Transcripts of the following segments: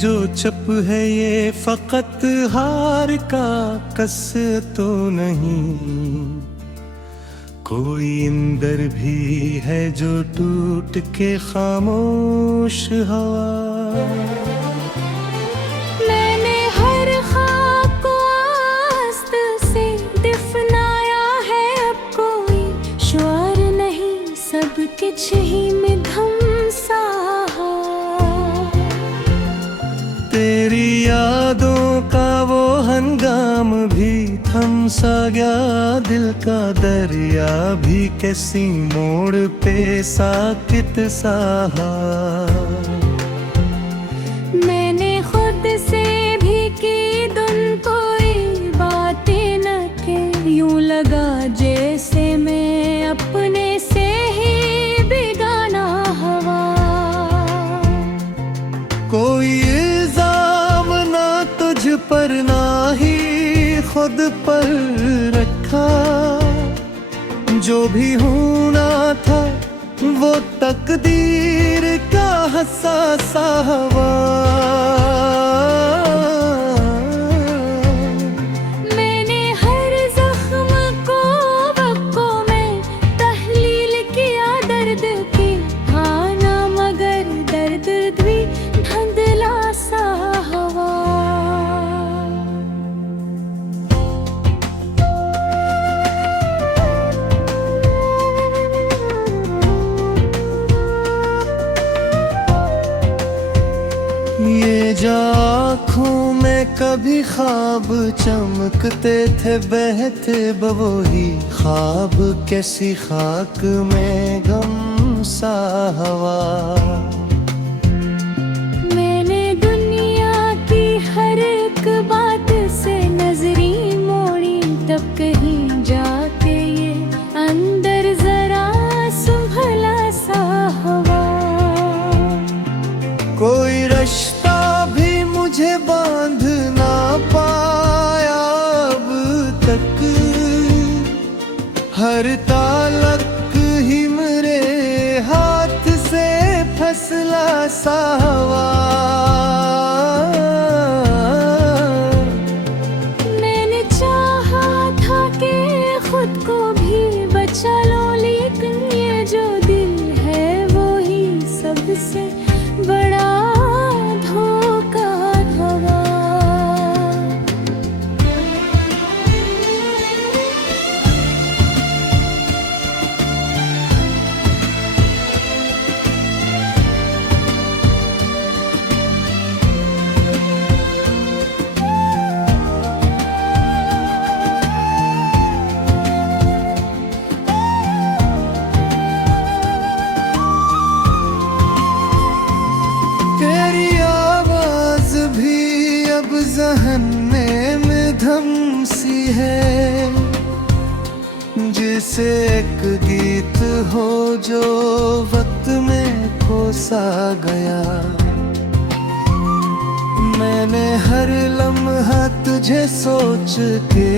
जो चप है ये फकत हार का कस तो नहीं, कोई इंदर भी है जो टूट के खामोश हवा। मैंने हर ख्वाब को आस्त से दफनाया है, अब कोई शुआर नहीं, सब कुछ ही में धमसा। तेरी यादों का वो हंगाम भी थम सा गया, दिल का दरिया भी कैसी मोड़ पे साकित सा। मैंने खुद से भी की दुन कोई बातें न के, यूं लगा जैसे मैं अपने से ही बेगाना हवा। कोई इल्जाम ना तुझ पर ना ही खुद पर रखा, जो भी होना था वो तकदीर का हसासा हवा। मैंने हर जख्म को वक्को में तहलील किया दर्द की, हाँ ना मगर दर्द भी धुंधला सा हवा। ये जो आँखों में कभी ख्वाब चमकते थे बहते बवही ख्वाब, कैसी खाक में गम सा हवा। मैंने दुनिया की हर एक बात से नजरी मोड़ी, तब कहीं जाके ये अंदर जरा संभला सा हवा। कोई रिश्ता भी मुझे बांध ना पाया अब तक, हर ताल्लुक ही मेरे हाथ से फसला सा हवा। मैंने चाहा था कि खुद को भी बचा लो, लेकिन ये जो दिल है वो ही सबसे बड़ा धोखा हवा। तेरी आवाज भी अब ज़हन में धम सी है, जिसे एक गीत हो जो वक्त में खोसा गया। मैंने हर लम्हा तुझे सोच के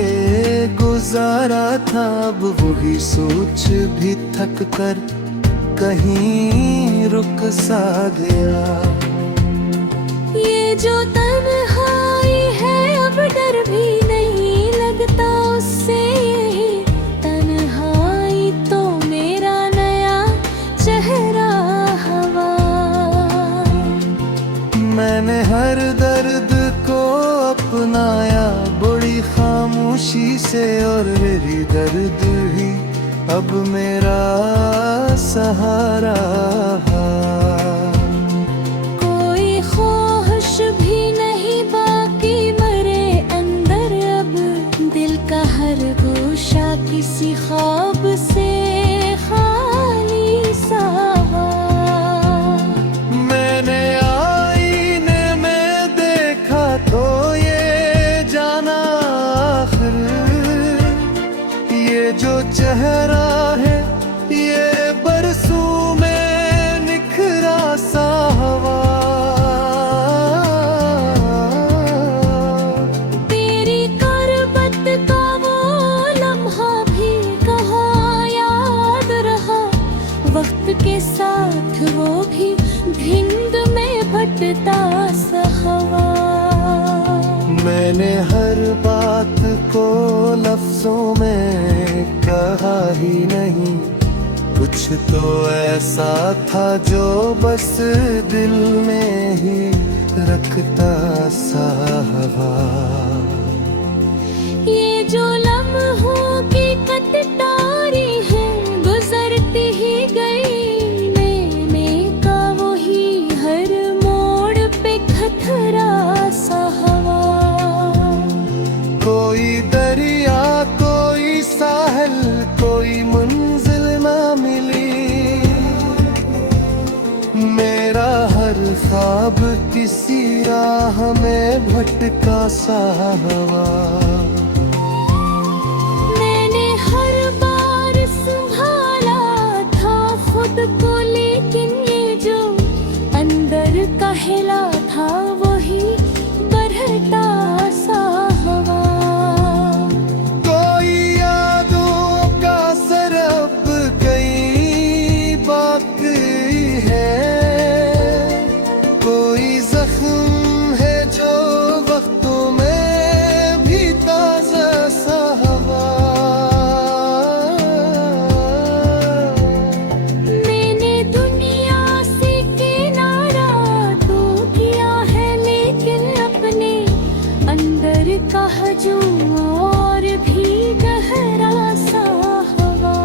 गुजारा था, अब वही सोच भी थक कर कहीं रुक सा गया। ये जो तन्हाई है अब डर भी नहीं लगता उससे, यही तन्हाई तो मेरा नया चेहरा हवा। मैंने हर दर्द को अपनाया बड़ी खामोशी से, और मेरी दर्द ही अब मेरा सहारा। कोई ख्वाहिश भी नहीं बाकी मरे अंदर, अब दिल का हर गोशा किसी ख्वाब से खाली सा हवा। मैंने आईने में देखा तो ये जाना आखिर, ये जो चेहरा है ये बरसों में निखरा सा हवा। तेरी करबत का वो लम्हा भी कहा मैंने हर बात को लफ्जों में कहा ही नहीं, कुछ तो ऐसा था जो बस दिल में ही रखता सा हवा। ये जो लम्हों की कतारें हैं गुजरती ही गई, मैंने का वही हर मोड़ पे खतरा सा हवा। कोई दरिया कोई साहिल कोई मंजिल ना मिली, मेरा हर ख्वाब किसी राह में भटका सा हवा। मैंने हर बार संभाला था खुद को, लेकिन ये जो अंदर का हिला था वही बरहता सा हवा। कोई यादों का सरब कहीं बाकी है, कोई जख्म है जो वक्तों में भी ताजा सा हवा। मैंने दुनिया से किनारा तो किया है, लेकिन अपने अंदर का हजूम और भी गहरा सा हवा।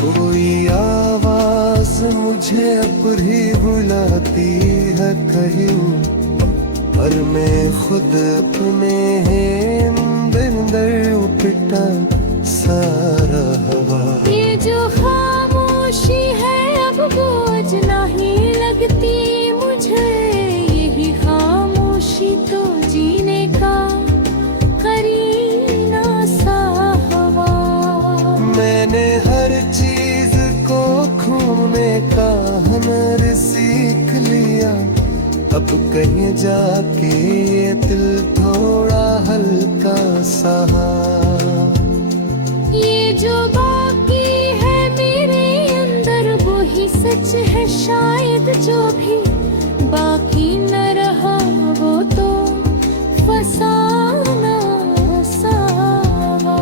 कोई आवाज मुझे अब ही बुलाती है कहीं, पर मैं खुद अपने अंदर पिटा सारा हवा। ये जो खामोशी है अब बोझ नहीं लगती मुझे, यही खामोशी तो जीने का करीना सा हवा। मैंने हर चीज को खोने का हुनर सीख लिया, अब कहीं जाके ये दिल थोड़ा हल्का सा। ये जो बाकी है मेरे अंदर वही सच है, शायद जो भी बाकी न रहा वो तो फसाना सा हवा।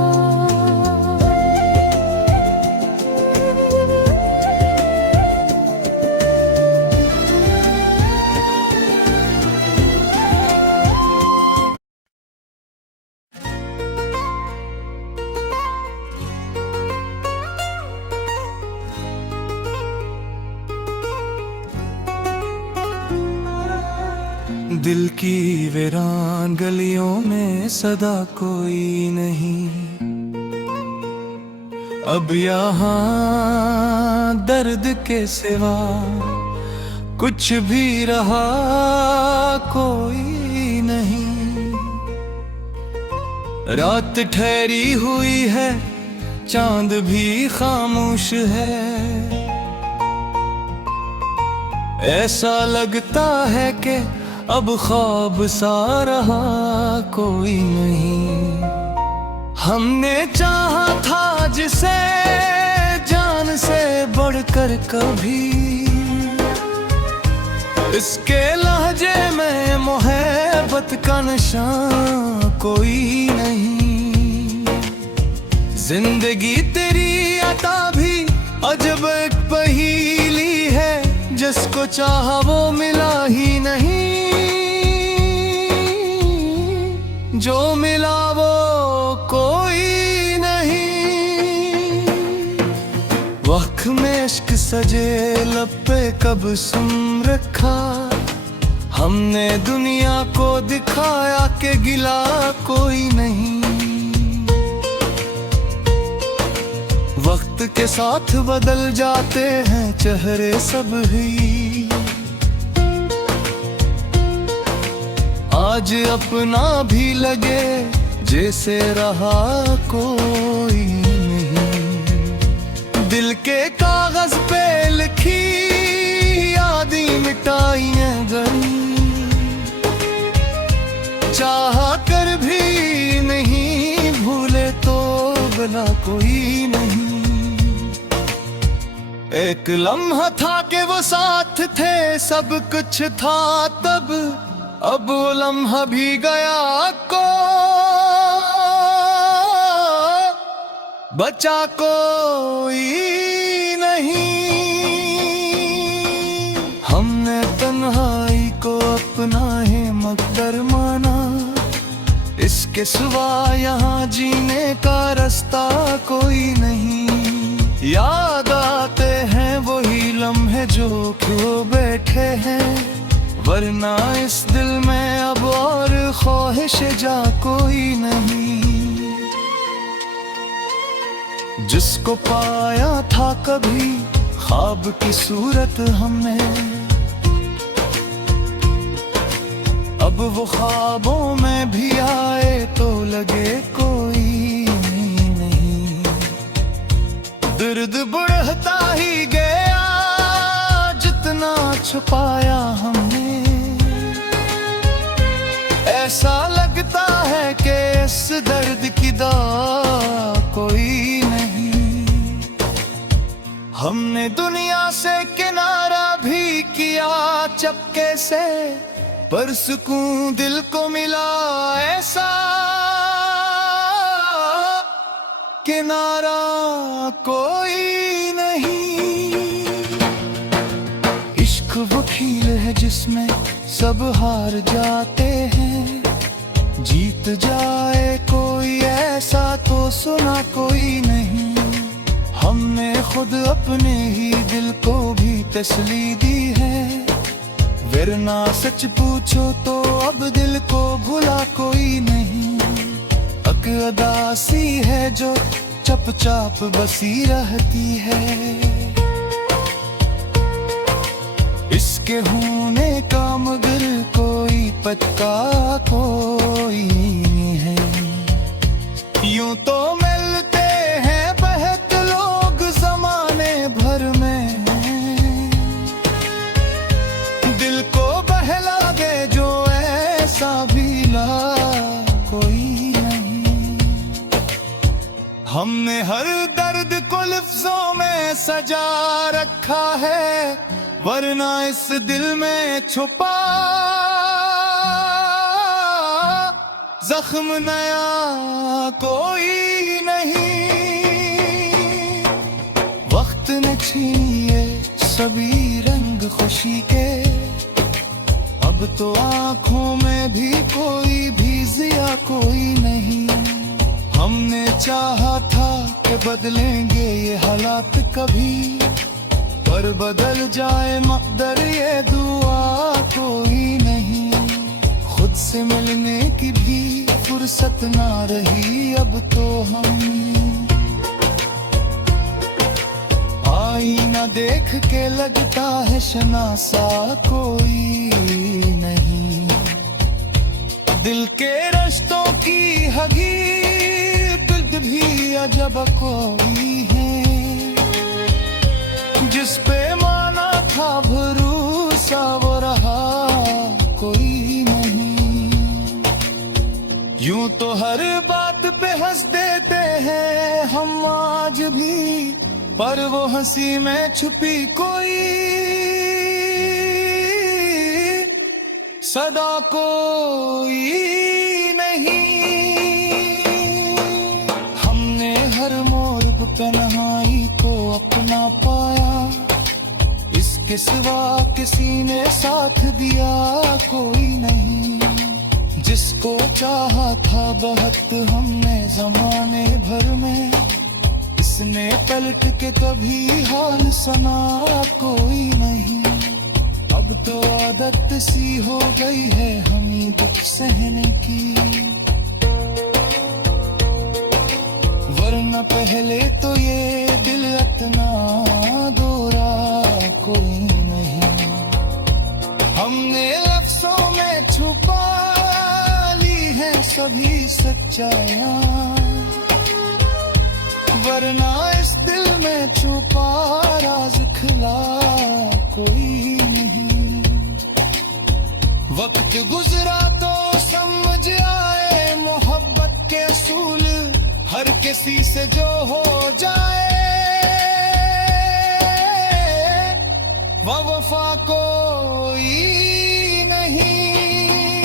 दिल की वीरान गलियों में सदा कोई नहीं, अब यहाँ दर्द के सिवा कुछ भी रहा कोई नहीं। रात ठहरी हुई है चांद भी खामोश है, ऐसा लगता है कि अब ख्वाब सा रहा कोई नहीं। हमने चाहा था जिसे जान से बढ़कर कभी, इसके लहजे में मोहब्बत का निशान कोई नहीं। जिंदगी तेरी अता भी अजब एक पहेली है, जिसको चाहा वो मिला ही नहीं, जो मिला वो कोई नहीं। वक्त में इश्क सजे लब पे कब सुन रखा, हमने दुनिया को दिखाया कि गिला कोई नहीं। वक्त के साथ बदल जाते हैं चेहरे सब ही, आज अपना भी लगे जैसे रहा कोई नहीं। दिल के कागज पे लिखी यादें मिटाई हैं गई, चाहा कर भी नहीं भूले तो बना कोई नहीं। एक लम्हा था कि वो साथ थे, सब कुछ था तब अब वो लम्हा भी गया को बचा कोई नहीं। हमने तन्हाई को अपना है मकदर माना, इसके सिवा यहाँ जीने का रास्ता कोई नहीं। याद आते हैं वही लम्हे जो खो बैठे हैं, वरना इस दिल में अब और ख्वाहिश जा कोई नहीं। जिसको पाया था कभी ख्वाब की सूरत हमने, अब वो ख्वाबों में भी आए तो लगे कोई नहीं। दर्द बढ़ता ही गया जितना छुपाया हमने, ऐसा लगता है कि इस दर्द की दवा कोई नहीं। हमने दुनिया से किनारा भी किया चपके से, पर सुकून दिल को मिला ऐसा किनारा कोई नहीं। इश्क वो खेल है जिसमें सब हार जाते हैं, जीत जाए कोई ऐसा तो सुना कोई नहीं। हमने खुद अपने ही दिल को भी तसल्ली दी है, वरना सच पूछो तो अब दिल को भुला कोई नहीं। अदासी है जो चुपचाप बसी रहती है, इसके होने का मगर कोई पता कोई नहीं है। यूं तो मिलते हैं बहुत लोग जमाने भर में, दिल को बहला दे जो ऐसा भी ला कोई नहीं। हमने हर दर्द को लफ्जों में सजा रखा है, वरना इस दिल में छुपा जख्म नया कोई नहीं। वक्त ने छीनिए सभी रंग खुशी के, अब तो आंखों में भी कोई भी जिया कोई नहीं। हमने चाहा था कि बदलेंगे ये हालात कभी, पर बदल जाए मकदर ये दुआ कोई नहीं। खुद से मिलने की भी फुर्सत ना रही अब तो हम, आईना देख के लगता है शनासा कोई नहीं। दिल के रिश्तों की हगी दिल भी अजब कोई है, जिस पे माना था भरोसा वो रहा कोई नहीं। यूं तो हर बात पे हंस देते हैं हम आज भी, पर वो हंसी में छुपी कोई सदा कोई नहीं। हमने हर मोड़ पे नहाई को अपना पाया, इसके सिवा किसी ने साथ दिया कोई नहीं। जिसको चाहा था बहुत हमने जमाने भर में, इसने पलट के कभी हाल सुना कोई नहीं। अब तो आदत सी हो गई है हमें दुख सहने की, वरना पहले तो ये दिल इतना दोरा कोई नहीं। हमने लफ्जों में छुपा ली है सभी सच्चाइयां, वरना इस दिल में छुपा राज खिला कोई नहीं। वक्त गुजरा तो समझ आए मोहब्बत के असूल, हर किसी से जो हो जाए वफा कोई नहीं।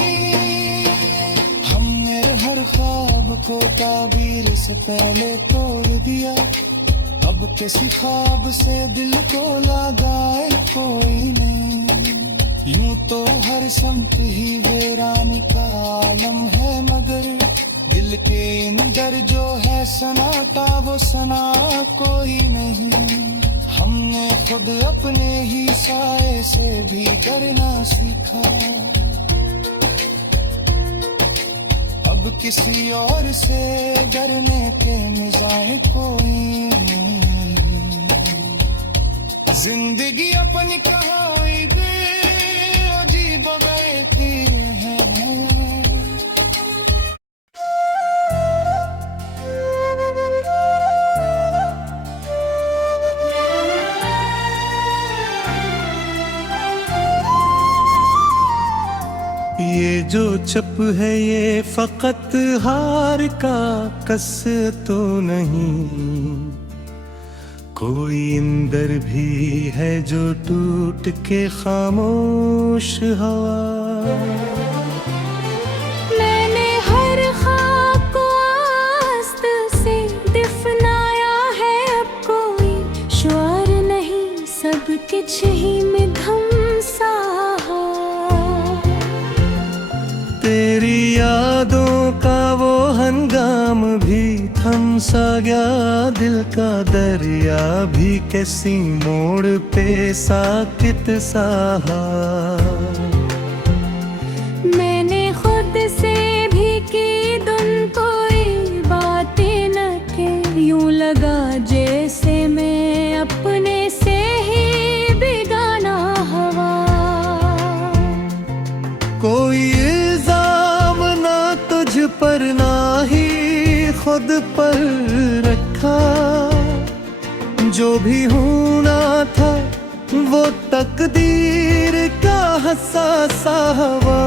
को ताबीर से पहले तोड़ दिया, अब किसी ख्वाब से दिल को लगाए कोई नहीं। यूं तो हर संत ही वीरानी का आलम है, मगर दिल के अंदर जो है सनाटा वो सना कोई नहीं। हमने खुद अपने ही साए से भी डरना सीखा, अब किसी और से डरने के मिजाए कोई नहीं। जिंदगी अपनी कहानी बे अजीब बहती है। ये जो चप है ये फकत हार का कस तो नहीं, कोई इंदर भी है जो टूट के खामोश हवा। मैंने हर ख्वाब को आस्त से दफनाया है, अब कोई शुआर नहीं, सब कुछ ही में धमसा। तेरी यादों का वो हंगाम भी थम सा गया, दिल का दरिया भी किसी मोड़ पे साकित सा। मैंने खुद से भी की दुन कोई बातें न के, यूं लगा जैसे मैं अपने से ही बेगाना हवा। कोई इल्जाम ना तुझ पर ना ही खुद पर रखा, जो भी होना था वो तकदीर का हसासा हवा।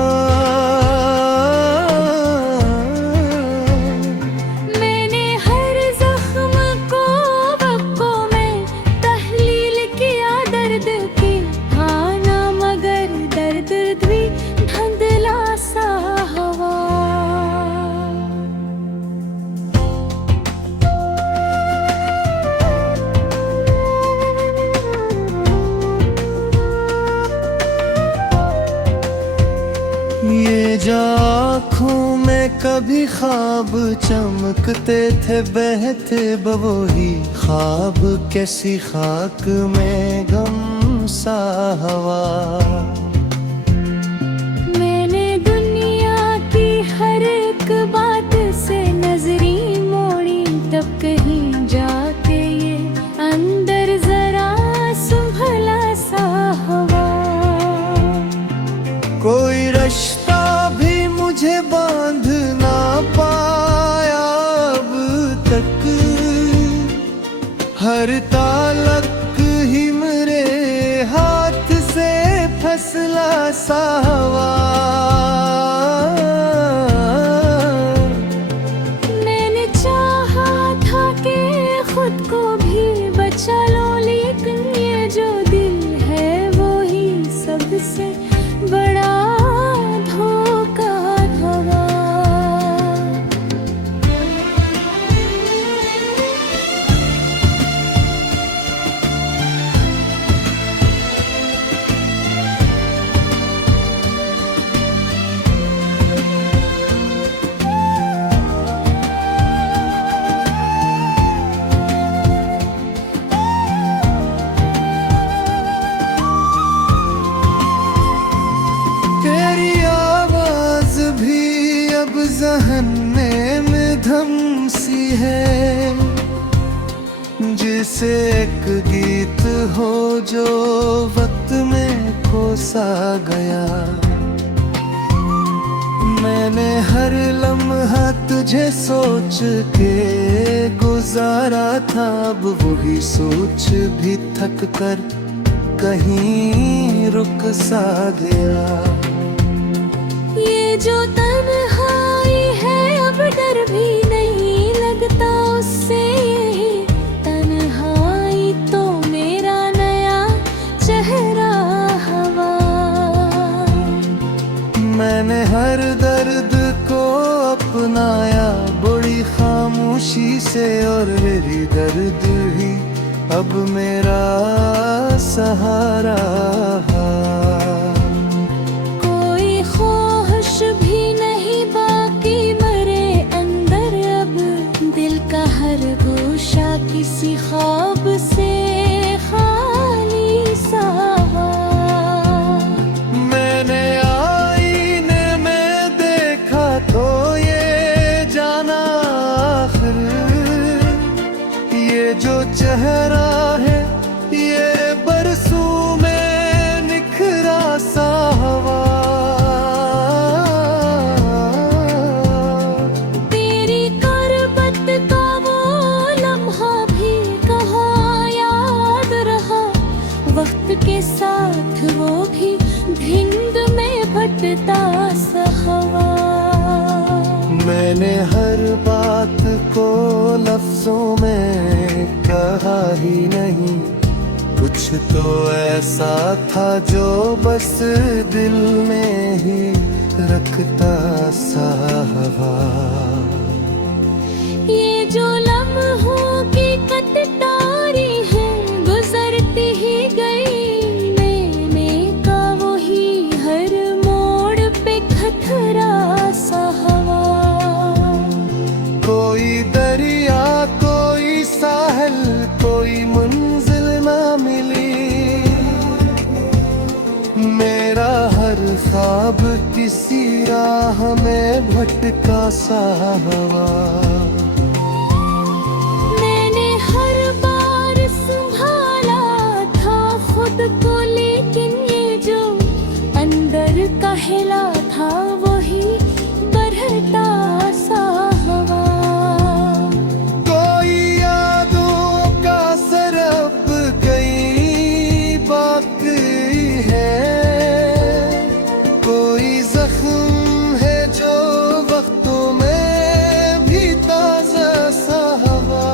मैंने हर जख्म को वक्कों में तहलील किया दर्द की, हाँ ना मगर दर्द भी धुंधला सा हवा। ये जो आँखों में कभी ख्वाब चमकते थे बहते बवही ख्वाब, कैसी खाक में गम सा हवा। मैंने दुनिया की हर एक बात से नजरी मोड़ी, तब कहीं जाके ये अंदर जरा संभला सा हवा। कोई रिश्ता भी मुझे बांध ना पाया अब तक, हर ताल्लुक ही मेरे हाथ से फसला सा हवा। मैंने चाहा था कि खुद को भी बचा लो, लेकिन ये जो दिल है वो ही सबसे बड़ा धोखा हवा। तेरी आवाज भी अब जहन्ने में धम सी है, जिसे एक गीत हो जो वक्त में खोसा गया। मैंने हर लम्हा तुझे सोच के गुजारा था, अब वही सोच भी थक कर कहीं रुक सा गया। ये जो तन्हाई है अब डर भी नहीं लगता उससे, यही तन्हाई तो मेरा नया चेहरा हवा। मैंने हर दर्द को अपनाया, बुरी से और मेरी दर्द ही अब मेरा सहारा। कोई ख्वाहिश भी नहीं बाकी मरे अंदर अब, दिल का हर गोशा किसी ख्वाब से खाली सा हुआ। मैंने आईने में देखा तो ये जाना आखिर, ये जो चेहरा है ये बरसों में निखरा सा हवा। तेरी करबत का वो लम्हा भी कहाँ याद रहा, वक्त के साथ वो भी धिंद में भटता सा हवा। मैंने हर बात को लफ्जों में कहा ही नहीं, कुछ तो ऐसा था जो बस दिल में ही रखता सा हवा। ये जो लम्हों की कटदारी है गुजरती ही गई, मैंने का वही हर मोड़ पे खतरा सा हवा। कोई दरिया कोई साहिल कोई मंजिल ना मिली, मेरा हर ख्वाब किसी राह में भटका सा हवा। मैंने हर बार संभाला था खुद को, लेकिन ये जो अंदर का हिला था वही बढ़ता सा हवा। कोई यादों का सरब कहीं बाकी है, कोई जख्म है जो वक्तों में भी ताजा सा हवा।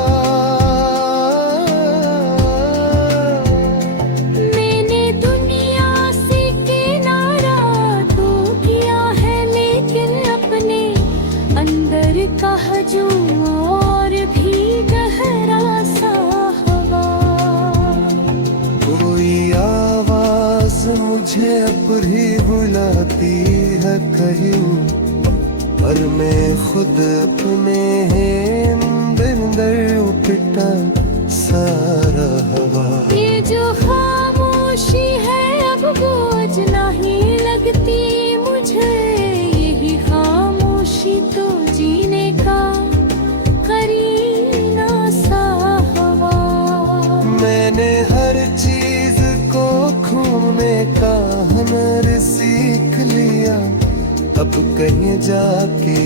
मैंने दुनिया से किनारा तो किया है, लेकिन अपने अंदर का हजूम और भी गहरा सा हवा। कोई आवाज मुझे अपनी बुलाती है कहीं, पर मैं खुद अपने अंदर उपिटा सारा हवा। ये जो खामोशी है अब बोझ नहीं लगती मुझे, यही खामोशी तो जीने का करीना सा हवा। मैंने हर चीज को खोने का हुनर सीख लिया, अब कहीं जाके